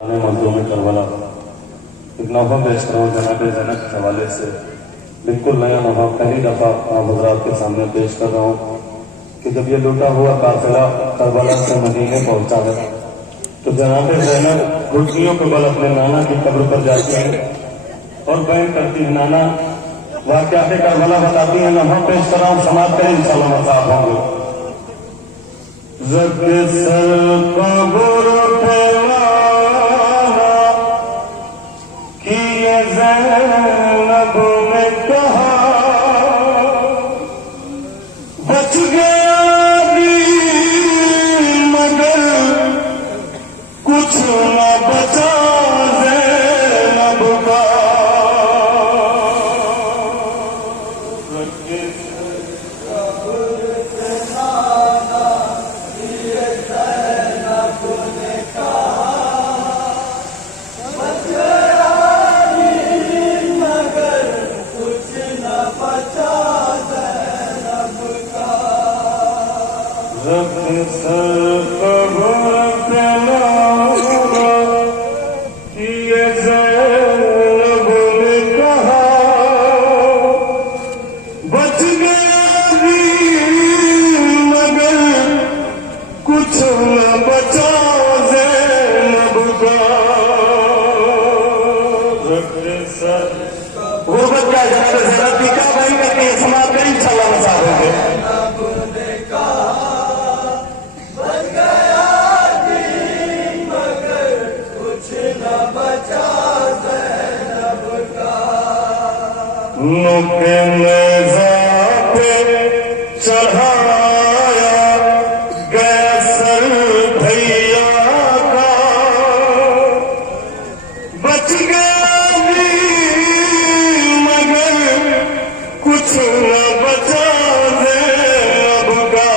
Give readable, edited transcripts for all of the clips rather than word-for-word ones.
मजलूम में करबला एक नौफा पेश करो जनाब ज़ैनब के हवाले से। बिल्कुल नया नौफा पहली दफ़ा आप हज़रात के सामने पेश कर रहा हूँ कि जब ये लूटा हुआ काफिला करबला से मदीने पहुंचा है तो जनाब ज़ैनब घुटनियों के बल अपने नाना की कब्र पर जाती है और बयान करती है। नाना वाक़यात करबला बताती है। नौफा पेश कर रहा हूँ, समाप्त करें इंशाअल्लाह मसाफ होंगे। ज़ैनब ने कहा बच गया भी मगर कुछ न बचा ज़ैनब का। गुर्बत का जनाब ज़ैनब की क्या बयान करके समाप्त करें इंशाअल्लाह मसाफ होंगे। नुके नेज़ा पे चढ़ाया गया सर भैया का, बच गया भी मगर कुछ न बचा ज़ैनब का।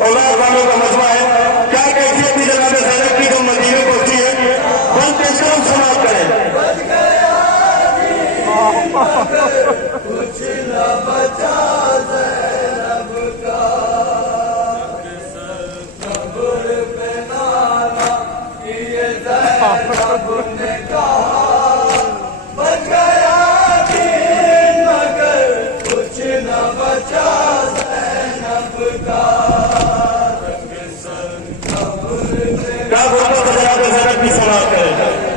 औलाद वालों का मजमा है, क्या कैफियत थी जनाब ज़ैनब की जब मदीने पहुंची है। समाप्त करें। कुछ न बचा ज़ैनब का, कब्र पे नाना ये ज़ैनब ने कहा बच गया दिन मगर कुछ न बचा ज़ैनब का। क्या बोलते ज़ैनब की समाप्त करें।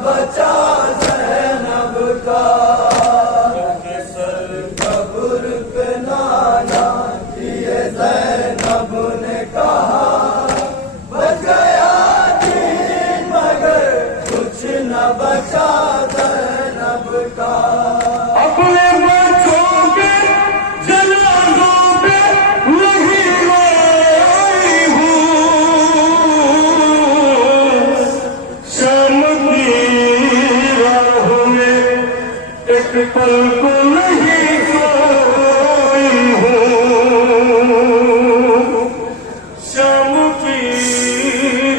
बचा ज़ैनब का सर कब्र पे नाना किए ज़ैनब ने कहा बच गया दिन मगर कुछ न बचा ज़ैनब का। अपने बच्चों के जनाज़ों पे नहीं रोई हूँ, शाम एक पल को नहीं सोई हूँ, शाम की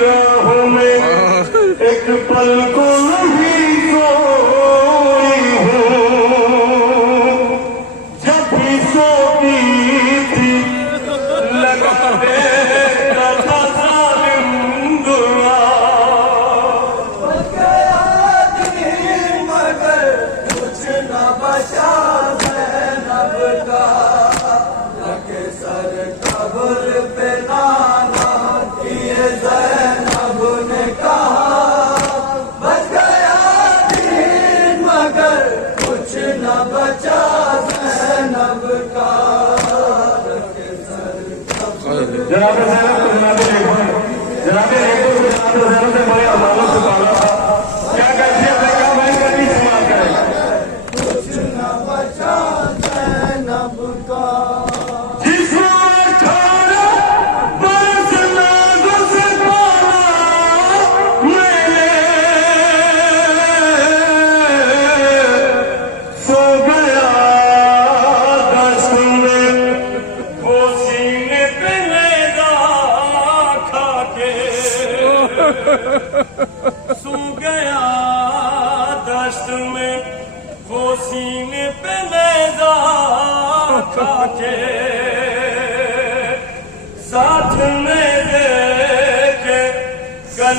राहों में एक पल को नहीं सोई हूँ। जब भी सोती थी लगा देता था ज़ालिम दुआ।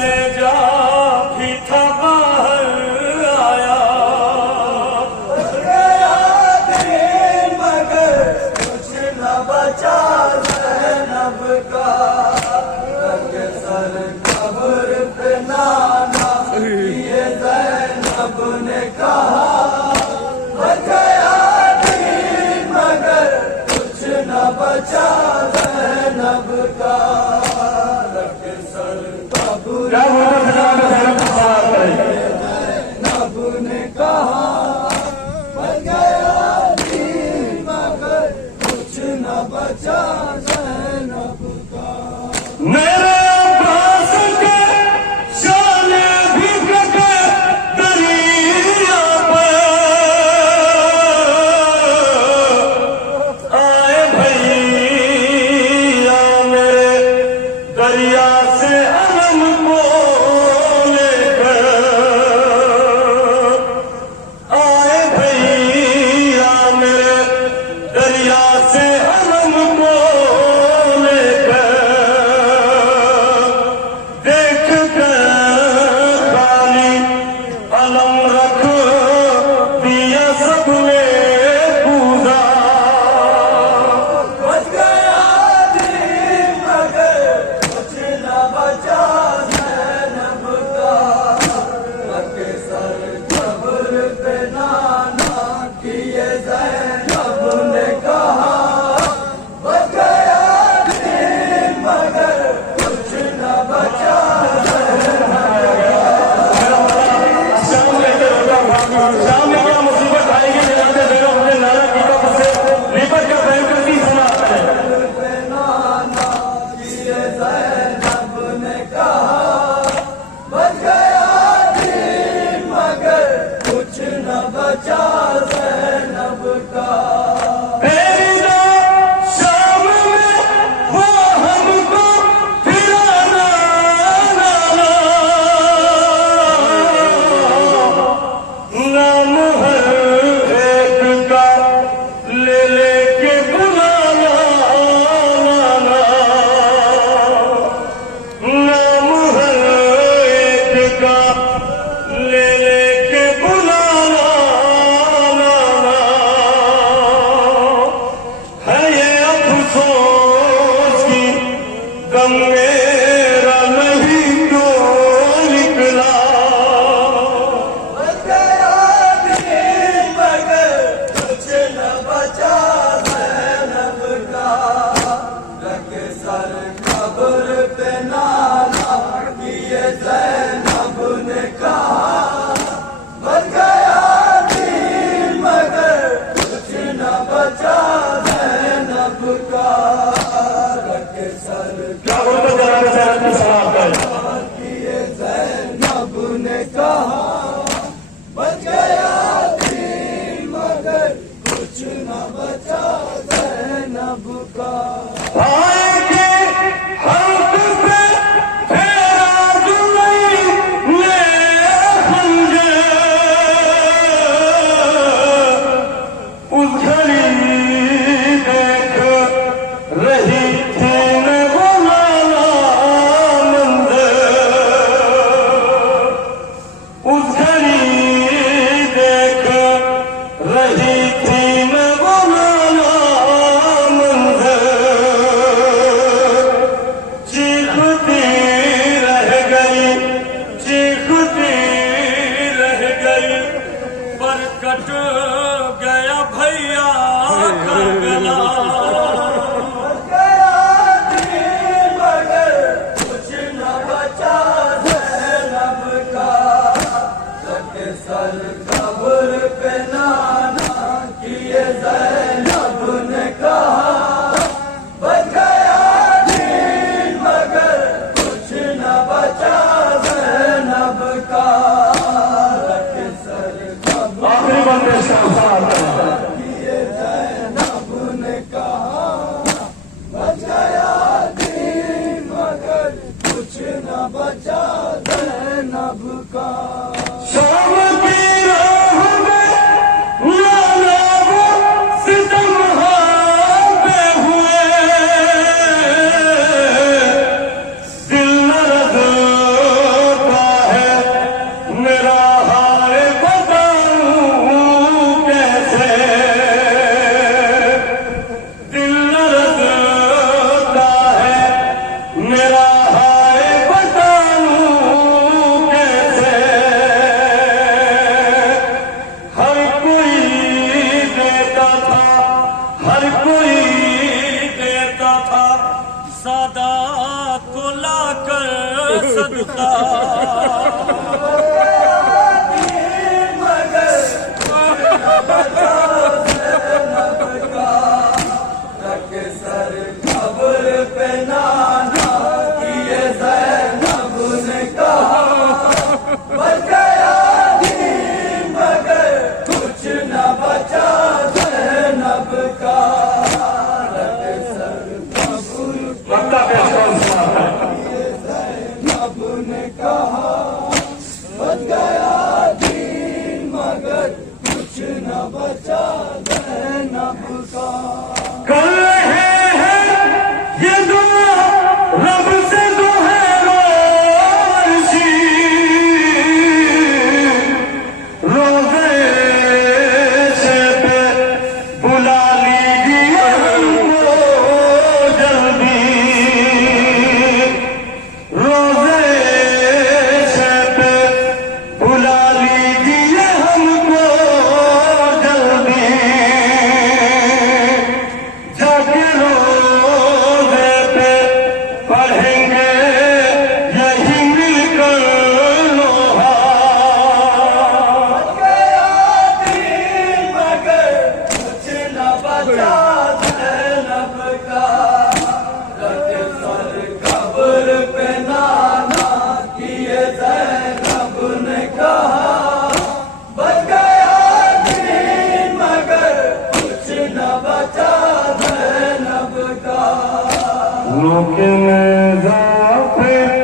कलेजा भी था बाहर आया, गया दिन मगर कुछ न बचा ज़ैनब का, रखे सर कब्र पे नाना ये ज़ैनब ने कहा। गया दिन मगर कुछ न बचा ज़ैनब का, रखे सर कब्र ज़ैनब ने कहा। गया दिन मगर कुछ न बचा ज़ैनब का। मेरे अब्बास के शाने भी कटे दरिया पर, आए भैया मेरे दरिया से अलम को लेकर, आए भैया मेरे दरिया से अलम को लेकर, देख कर खाली अलम रख दिया सबने पूजा। बच गया दिन मगर कुछ न बचा ज़ैनब का, रखे सर कब्र पे नाना किए ज़ैनब ने कहा। बच गया दिन मगर कुछ न बचा शाम में क्या मुसीबत आएगी जनाते देखो हमने नारा की तो उससे लिपट कर भयंकर की सुना है। पे नाना किए ज़ैनब ने कहा। बच गया दिन मगर कुछ न बचा ज़ैनब का। तेरी दो शाम में वो हमको फिराना नाम हर एक का ले लेके बुलाना, नाम हर एक का ले लेके बुलाना, है ये अफसोस की गम मेरा नहीं तो निकला। बच गया दिन मगर कुछ न बचा ज़ैनब का, रखे सर कब्र पे नाना किए ज़ैनब ने कहा। बच गया दिन मगर कुछ न बचा ज़ैनब का, रखे सर क्या बोलते जनाब ज़ैनब की सलाह करें। किए ज़ैनब ने कहा। बच गया दिन मगर कुछ न बचा ज़ैनब का। आएंगे हक पे फेरा जुलई ने खंजर, उस घड़ी देख रही थी मैं वो लाला मंजर, उस घड़ी देख रही थी मैं वो लाला मंजर, चीखती रह गई, चीखती रह गई, पर कट गया भैया का गला। बच गया दिन मगर कुछ न बचा ज़ैनब का, रखे सर कब्र पे नाना किए ज़ैनब ने कहा। बच गया दिन मगर कुछ न बचा ज़ैनब का, रखे सर कब्र आखिरी बंदे शाम किए ज़ैनब ने कहा। बच गया दिन मगर कुछ न बचा ज़ैनब का। शाम की राह में लाला वो सितम हाथे हुए, दिल न रज़ नो के मैं जाफिर